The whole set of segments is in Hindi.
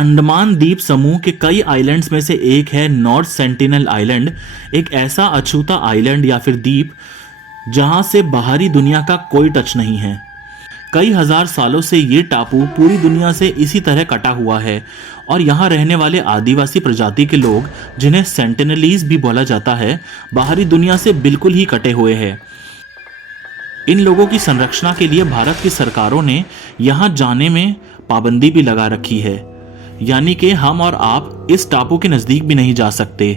अंडमान द्वीप समूह के कई आइलैंड्स में से एक है नॉर्थ सेंटिनल आइलैंड, एक ऐसा अछूता आइलैंड या फिर द्वीप जहां से बाहरी दुनिया का कोई टच नहीं है। कई हजार सालों से ये टापू पूरी दुनिया से इसी तरह कटा हुआ है और यहाँ रहने वाले आदिवासी प्रजाति के लोग, जिन्हें सेंटिनलीज भी बोला जाता है, बाहरी दुनिया से बिल्कुल ही कटे हुए हैं। इन लोगों की संरक्षणा के लिए भारत की सरकारों ने यहाँ जाने में पाबंदी भी लगा रखी है, यानी कि हम और आप इस टापू के नज़दीक भी नहीं जा सकते।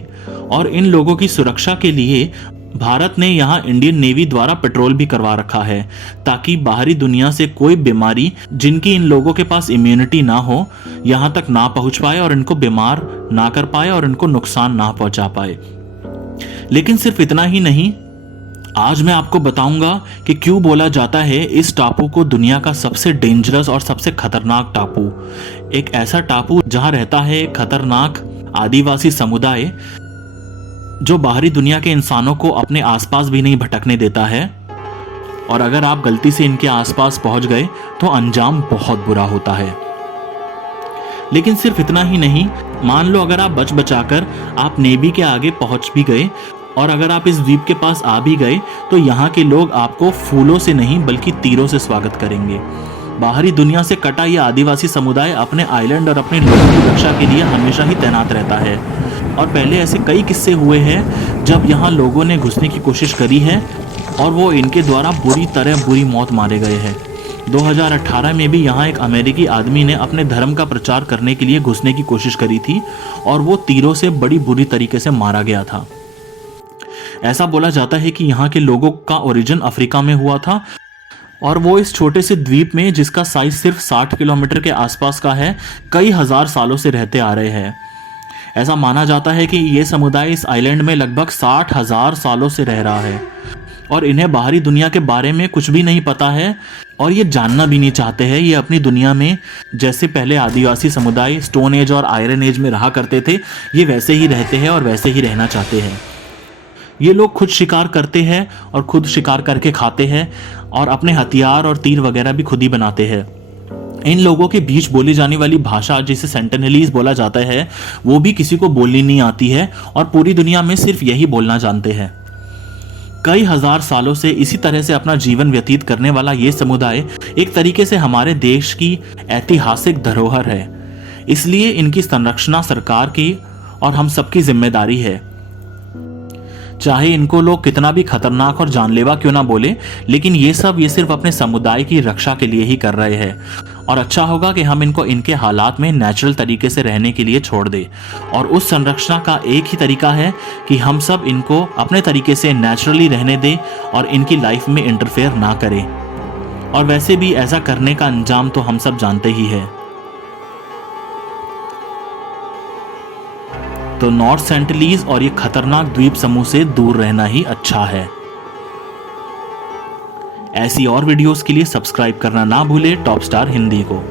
और इन लोगों की सुरक्षा के लिए भारत ने यहाँ इंडियन नेवी द्वारा पेट्रोल भी करवा रखा है, ताकि बाहरी दुनिया से कोई बीमारी जिनकी इन लोगों के पास इम्यूनिटी ना हो, यहाँ तक ना पहुँच पाए और इनको बीमार ना कर पाए और इनको नुकसान ना पहुँचा पाए। लेकिन सिर्फ इतना ही नहीं, आज मैं आपको बताऊंगा कि क्यों बोला जाता है इस टापू को दुनिया का सबसे डेंजरस और सबसे खतरनाक टापू। एक ऐसा टापू जहां रहता है खतरनाक आदिवासी समुदाय, जो बाहरी दुनिया के इंसानों को अपने आसपास भी नहीं भटकने देता है, और अगर आप गलती से इनके आसपास पहुंच गए तो अंजाम बहुत बुरा होता है। लेकिन सिर्फ इतना ही नहीं, मान लो अगर आप बच बचाकर आप नेवी के आगे पहुंच भी गए और अगर आप इस द्वीप के पास आ भी गए तो यहाँ के लोग आपको फूलों से नहीं बल्कि तीरों से स्वागत करेंगे। बाहरी दुनिया से कटा ये आदिवासी समुदाय अपने आइलैंड और अपने लोगों की रक्षा के लिए हमेशा ही तैनात रहता है। और पहले ऐसे कई किस्से हुए हैं जब यहाँ लोगों ने घुसने की कोशिश करी है और वो इनके द्वारा बुरी मौत मारे गए हैं। 2018 में भी यहाँ एक अमेरिकी आदमी ने अपने धर्म का प्रचार करने के लिए घुसने की कोशिश करी थी और वो तीरों से बड़ी बुरी तरीके से मारा गया था। ऐसा बोला जाता है कि यहाँ के लोगों का ओरिजिन अफ्रीका में हुआ था और वो इस छोटे से द्वीप में, जिसका साइज सिर्फ 60 किलोमीटर के आसपास का है, कई हजार सालों से रहते आ रहे हैं। ऐसा माना जाता है कि ये समुदाय इस आइलैंड में लगभग 60,000 सालों से रह रहा है और इन्हें बाहरी दुनिया के बारे में कुछ भी नहीं पता है और ये जानना भी नहीं चाहते हैं। ये अपनी दुनिया में, जैसे पहले आदिवासी समुदाय स्टोन एज और आयरन एज में रहा करते थे, ये वैसे ही रहते हैं और वैसे ही रहना चाहते हैं। ये लोग खुद शिकार करते हैं और खुद शिकार करके खाते हैं और अपने हथियार और तीर वगैरह भी खुद ही बनाते हैं। इन लोगों के बीच बोली जाने वाली भाषा, जिसे सेंटिनलीज बोला जाता है, वो भी किसी को बोलनी नहीं आती है और पूरी दुनिया में सिर्फ यही बोलना जानते हैं। कई हजार सालों से इसी तरह से अपना जीवन व्यतीत करने वाला ये समुदाय एक तरीके से हमारे देश की ऐतिहासिक धरोहर है। इसलिए इनकी संरक्षणा सरकार की और हम सबकी जिम्मेदारी है। चाहे इनको लोग कितना भी खतरनाक और जानलेवा क्यों ना बोले, लेकिन ये सिर्फ अपने समुदाय की रक्षा के लिए ही कर रहे हैं और अच्छा होगा कि हम इनको इनके हालात में नेचुरल तरीके से रहने के लिए छोड़ दें। और उस संरक्षणा का एक ही तरीका है कि हम सब इनको अपने तरीके से नेचुरली रहने दें और इनकी लाइफ में इंटरफेयर ना करें। और वैसे भी ऐसा करने का अंजाम तो हम सब जानते ही है। तो नॉर्थ सेंटिनलीज और ये खतरनाक द्वीप समूह से दूर रहना ही अच्छा है। ऐसी और वीडियोस के लिए सब्सक्राइब करना ना भूले टॉप स्टार हिंदी को।